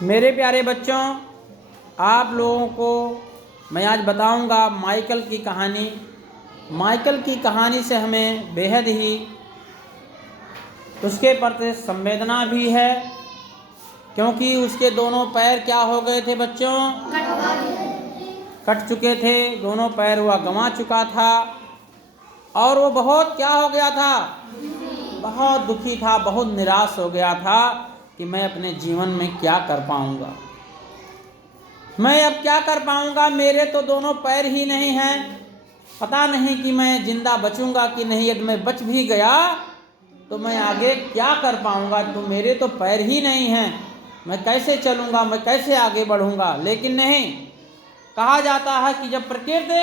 मेरे प्यारे बच्चों, आप लोगों को मैं आज बताऊंगा माइकल की कहानी। माइकल की कहानी से हमें बेहद ही उसके प्रति संवेदना भी है, क्योंकि उसके दोनों पैर क्या हो गए थे बच्चों? कट चुके थे। दोनों पैर वह गंवा चुका था और वो बहुत क्या हो गया था? बहुत दुखी था, बहुत निराश हो गया था कि मैं अपने जीवन में क्या कर पाऊंगा, मैं अब क्या कर पाऊंगा। मेरे तो दोनों पैर ही नहीं हैं, पता नहीं कि मैं जिंदा बचूंगा कि नहीं। यदि मैं बच भी गया तो मैं आगे क्या कर पाऊंगा, तो मेरे तो पैर ही नहीं हैं, मैं कैसे चलूंगा, मैं कैसे आगे बढ़ूंगा। लेकिन नहीं, कहा जाता है कि जब प्रकृति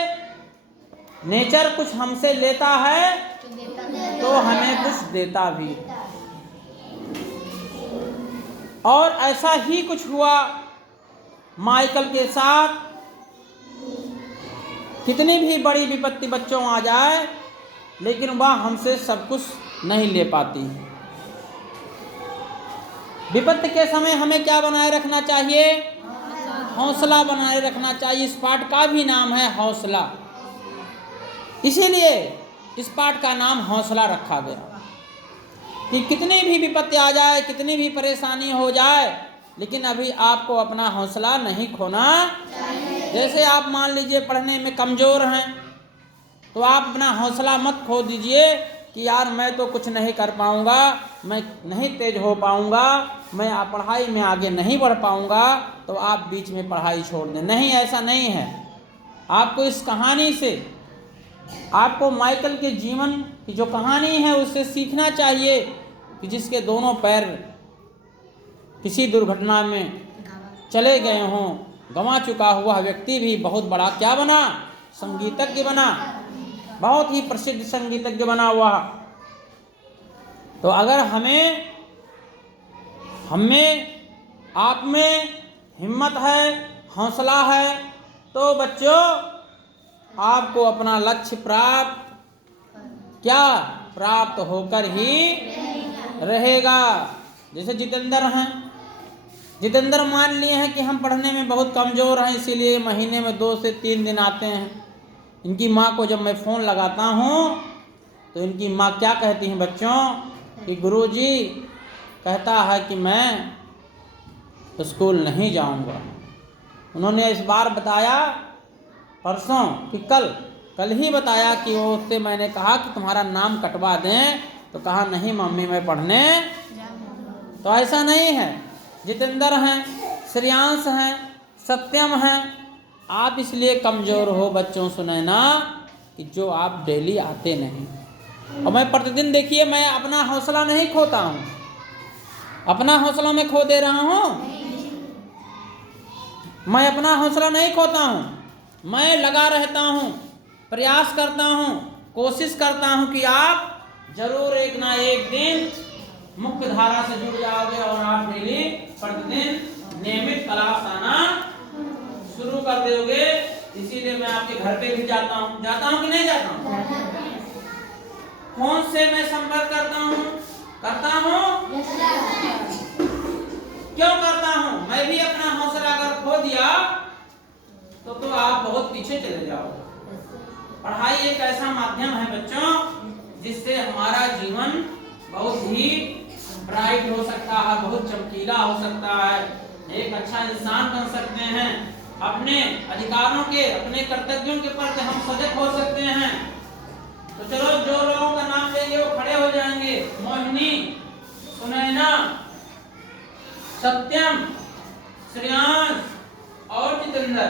नेचर कुछ हमसे लेता है तो हमें कुछ देता भी। और ऐसा ही कुछ हुआ माइकल के साथ। कितनी भी बड़ी विपत्ति बच्चों आ जाए, लेकिन वह हमसे सब कुछ नहीं ले पाती। विपत्ति के समय हमें क्या बनाए रखना चाहिए? हौसला बनाए रखना चाहिए। इस पाठ का भी नाम है हौसला, इसीलिए इस पाठ का नाम हौसला रखा गया कि कितनी भी विपत्ति आ जाए, कितनी भी परेशानी हो जाए, लेकिन अभी आपको अपना हौसला नहीं खोना चाहिए। जैसे आप मान लीजिए पढ़ने में कमज़ोर हैं तो आप अपना हौसला मत खो दीजिए कि यार मैं तो कुछ नहीं कर पाऊंगा, मैं नहीं तेज हो पाऊंगा, मैं पढ़ाई में आगे नहीं बढ़ पाऊंगा, तो आप बीच में पढ़ाई छोड़ दें। नहीं, ऐसा नहीं है। आपको इस कहानी से, आपको माइकल के जीवन की जो कहानी है उससे सीखना चाहिए कि जिसके दोनों पैर किसी दुर्घटना में चले गए हों, गंवा चुका हुआ व्यक्ति भी बहुत बड़ा क्या बना? संगीतज्ञ बना, बहुत ही प्रसिद्ध संगीतज्ञ बना हुआ। तो अगर हमें आप में हिम्मत है, हौसला है, तो बच्चों आपको अपना लक्ष्य प्राप्त होकर ही रहेगा। जैसे जितेंद्र हैं, जितेंद्र मान लिए हैं कि हम पढ़ने में बहुत कमज़ोर हैं, इसीलिए महीने में 2 से 3 दिन आते हैं। इनकी माँ को जब मैं फ़ोन लगाता हूँ तो इनकी माँ क्या कहती हैं बच्चों कि गुरुजी कहता है कि मैं स्कूल नहीं जाऊँगा। उन्होंने इस बार बताया परसों कि कल ही बताया कि वो उससे मैंने कहा कि तुम्हारा नाम कटवा दें, तो कहा नहीं मम्मी मैं पढ़ने। तो ऐसा नहीं है। जितेंद्र हैं, श्रेयांश हैं, सत्यम हैं, आप इसलिए कमज़ोर हो बच्चों सुने ना कि जो आप डेली आते नहीं। और मैं प्रतिदिन देखिए मैं अपना हौसला नहीं खोता हूँ, अपना हौसला मैं खो दे रहा हूँ? मैं अपना हौसला नहीं खोता हूँ, मैं लगा रहता हूँ, प्रयास करता हूँ, कोशिश करता हूँ कि आप जरूर एक ना एक दिन मुख्य धारा से जुड़ जाओगे और आप डेली प्रतिदिन नियमित क्लास आना शुरू कर दोगे। इसीलिए मैं आपके घर पे भी जाता हूँ कि नहीं जाता हूँ? फोन से मैं संपर्क करता हूँ क्यों करता हूँ? मैं भी अपना हौसला अगर खो दिया तो आप बहुत पीछे चले जाओगे। पढ़ाई एक ऐसा माध्यम है बच्चों जिससे हमारा जीवन बहुत ही ब्राइट हो सकता है, बहुत चमकीला हो सकता है, एक अच्छा इंसान बन सकते हैं, अपने अधिकारों के, अपने कर्तव्यों के प्रति हम सजग हो सकते हैं। तो चलो जो लोगों का नाम लेंगे वो खड़े हो जाएंगे। मोहिनी, सुनैना, सत्यम, श्रेयांश और जितेंद्र,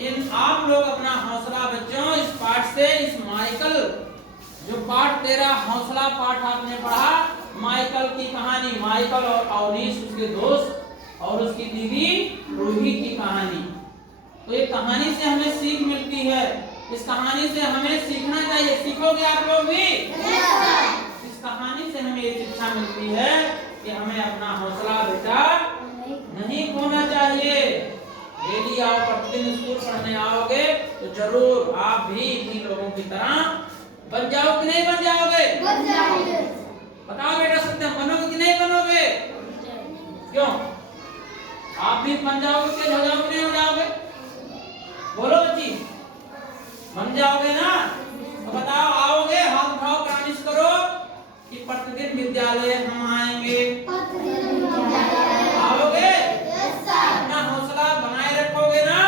इन आप लोग अपना हौसला बच्चों इस पाठ से, इस माइकल जो पाठ 13 हौसला पाठ आपने पढ़ा, माइकल की कहानी, माइकल और अवनीश उसके दोस्त और उसकी दीदी रूही की कहानी। तो ये कहानी से हमें सीख मिलती है, इस कहानी से हमें सीखना चाहिए। सीखोगे आप लोग भी? इस कहानी से हमें ये शिक्षा मिलती है कि हमें अपना हौसला बेटा नहीं खोना चाहिए। डेली आओ, प्रतिदिन स्कूल पढ़ने आओगे तो जरूर आप भी इन लोगों की तरह बन जाओ कि नहीं बन जाओगे? बन जाओगे। बताओ बेटा सत्यम, बनोगे कि नहीं बनोगे? क्यों? आप भी बन जाओगे, तेज हो जाओगे, नहीं हो जाओगे? बोलो बच्ची, बन जाओगे ना? तो बताओ, आओगे? हाथ उठाओ, प्रॉमिस करो कि प्रतिदिन विद्यालय हम आएंगे। आओगे? अपना हौसला बनाए रखोगे ना?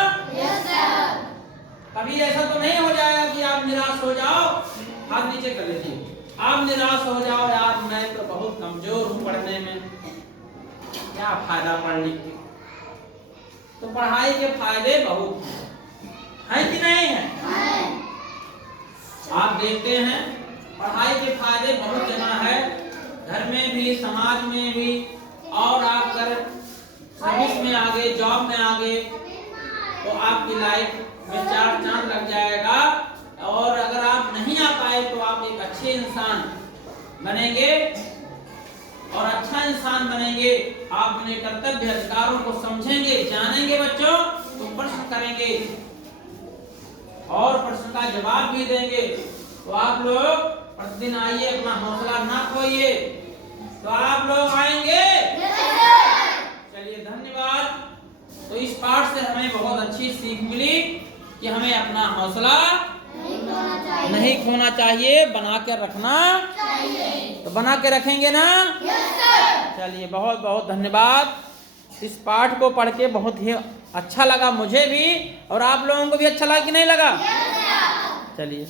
कभी ऐसा तो नहीं हो जाएगा कि आप निराश हो जाओ? हाथ नीचे कर लीजिए। आप निराश हो जाओ, यार मैं तो बहुत कमजोर हूँ पढ़ने में, क्या फायदा पढ़ लिख के? तो पढ़ाई के फायदे बहुत हैं कि नहीं है? आप देखते हैं पढ़ाई के फायदे बहुत जगह है, घर में भी, समाज में भी, और आप अगर सर्विस में आगे, जॉब में आगे, तो आपकी लाइफ में चार चांद लग जाएगा। और अगर आप नहीं आ पाए तो आप एक अच्छे इंसान बनेंगे, और अच्छा इंसान बनेंगे। आप अपने कर्तव्य अधिकारों को समझेंगे, जानेंगे बच्चों, तो प्रश्न करेंगे और प्रश्न का जवाब भी देंगे। तो आप लोग प्रतिदिन आइए, अपना हौसला ना खोइए। तो आप लोग आएंगे? चलिए, धन्यवाद। तो इस पाठ से हमें बहुत अच्छी सीख मिली कि हमें अपना हौसला नहीं खोना चाहिए, बना के रखना चाहिए। तो बना के रखेंगे ना? चलिए, बहुत बहुत धन्यवाद। इस पाठ को पढ़ के बहुत ही अच्छा लगा मुझे भी, और आप लोगों को भी अच्छा लगा कि नहीं लगा? चलिए।